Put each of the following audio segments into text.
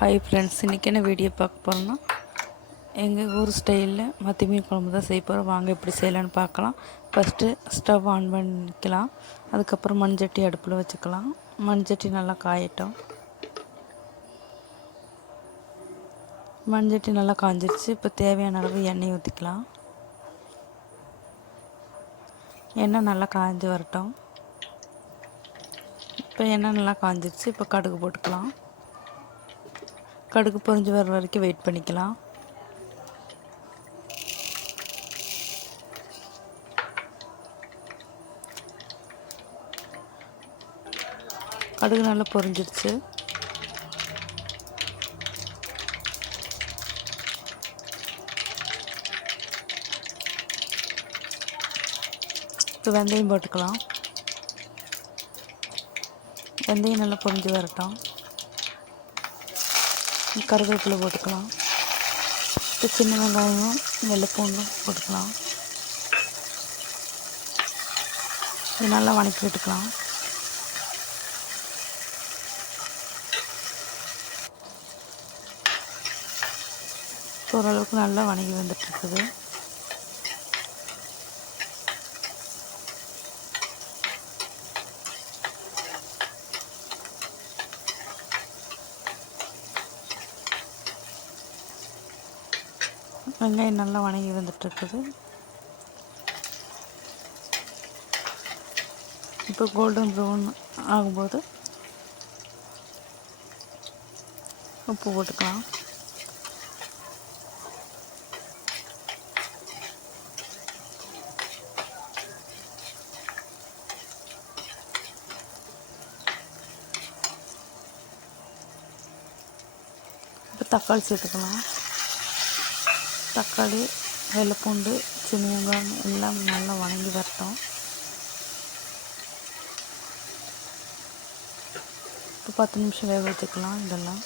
Hi friends இன்றைக்கி என்ன video பார்க்க போகிறோன்னா எங்கள் ஊர் ஸ்டைலில் மத்தி மீன் குழம்பு தான் செய்ய போகிறோம் வாங்க எப்படி செய்யலான்னு பார்க்கலாம். ஃபஸ்ட்டு ஸ்டவ் ஆன் பண்ணிக்கலாம். அதுக்கப்புறம் மண்சட்டி அடுப்பில் வச்சுக்கலாம். மண்சட்டி நல்லா காயட்டும். மண்சட்டி நல்லா காஞ்சிருச்சு. இப்போ தேவையான அளவு எண்ணெய் ஊற்றிக்கலாம் எண்ணெய் நல்லா காய்ஞ்சி வரட்டும். இப்போ எண்ணெய் நல்லா காஞ்சிருச்சு. இப்போ கடுகு போட்டுக்கலாம். கடுகு பொறிஞ்சு வர வரைக்கும் வெயிட் பண்ணிக்கலாம். கடுகு நல்லா பொறிஞ்சிருச்சு. இப்போ வெந்தயம் போட்டுக்கலாம். வெந்தயம் நல்லா பொறிஞ்சு வரட்டும். கருவேப்பிலை போட்டுக்கலாம். இப்போ சின்ன வெங்காயம் வெள்ளைப்பூண்டும் போட்டுக்கலாம். இது நல்லா வணக்கி விட்டுக்கலாம். ஓரளவுக்கு நல்லா வணங்கி வந்துட்டுருக்குது வெங்காயம் நல்லா வணங்கி வந்துட்டுருக்குது. இப்போ கோல்டன் ப்ரௌன் ஆகும்போது உப்பு போட்டுக்கலாம். இப்போ தக்காளி சேர்த்துக்கலாம். தக்காளி வெள்ளைப்பூண்டு சின்ன வெங்காயம் எல்லாம் நல்லா வணங்கி வரட்டும். இப்போ பத்து நிமிஷம் வேக வச்சுக்கலாம் இதெல்லாம்.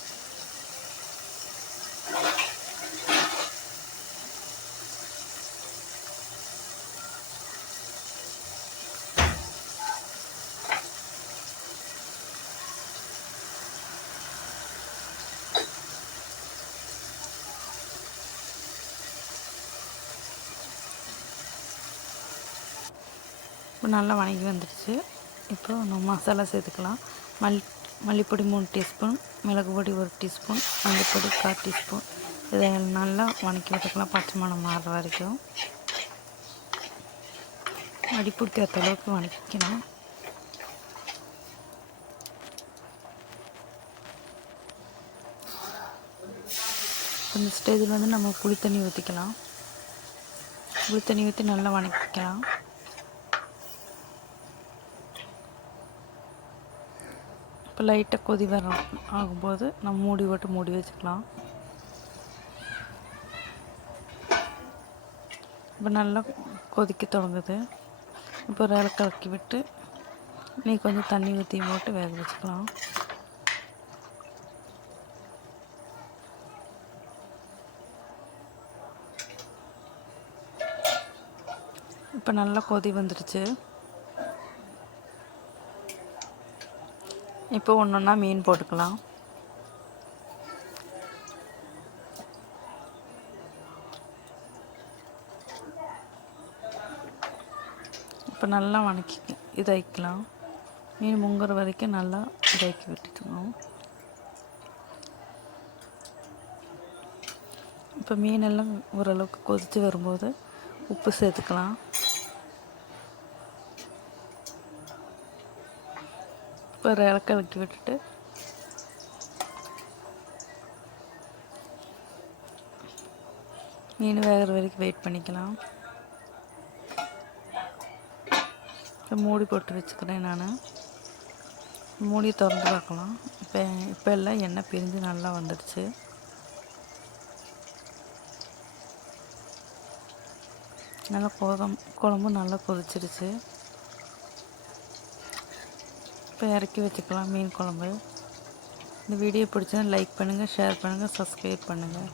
இப்போ நல்லா வணங்கி வந்துடுச்சு. இப்போ நம்ம மசாலா சேர்த்துக்கலாம். மல் மல்லிப்பொடி மூணு டீஸ்பூன் மிளகு பொடி ஒரு டீஸ்பூன் மல்லிப்பொடி கால் டீஸ்பூன். இதை நல்லா வணக்கி விட்டுக்கலாம். பச்சை மணம் மாறுற வரைக்கும். அடிப்பிடிக்காத அளவுக்கு வணக்கிக்கணும். இந்த ஸ்டேஜில் வந்து நம்ம புளி தண்ணி ஊற்றிக்கலாம் புளி தண்ணி ஊற்றி நல்லா வணக்கிக்கலாம். இப்போ லைட்டாக கொதி வர ஆகும்போது நம்ம மூடி போட்டு மூடி வச்சுக்கலாம். இப்போ நல்லா கொதிக்க தொடங்குது. இப்போ ஒரு இலை கலக்கி விட்டு நீ கொஞ்சம் தண்ணி ஊற்றி போட்டு வேக வச்சுக்கலாம். இப்போ நல்லா கொதி வந்துடுச்சு. இப்போ ஒன்று ஒன்றா மீன் போட்டுக்கலாம். இப்போ நல்லா வணக்கி இதாக்கிக்கலாம். மீன் முங்குற வரைக்கும் நல்லா இதாக்கி விட்டுக்கணும் இப்போ மீனெல்லாம் ஓரளவுக்கு கொதித்து வரும்போது உப்பு சேர்த்துக்கலாம். ஒரு இலக்க வைக்க விட்டுட்டு. மீன் வேகிற வரைக்கும் வெயிட் பண்ணிக்கலாம். இப்போ மூடி போட்டு வச்சுக்கிறேன் நான். மூடி திறந்து பார்க்கலாம். இப்போ இப்போ எல்லாம் எண்ணெய் பிரிஞ்சு நல்லா வந்துடுச்சு. நல்லா கோதம் குழம்பு நல்லா கொதிச்சிருச்சு. இப்போ இறக்கி வச்சுக்கலாம் மீன் குழம்பு. இந்த வீடியோ பிடிச்சா லைக் பண்ணுங்கள் ஷேர் பண்ணுங்கள் சப்ஸ்கிரைப் பண்ணுங்கள்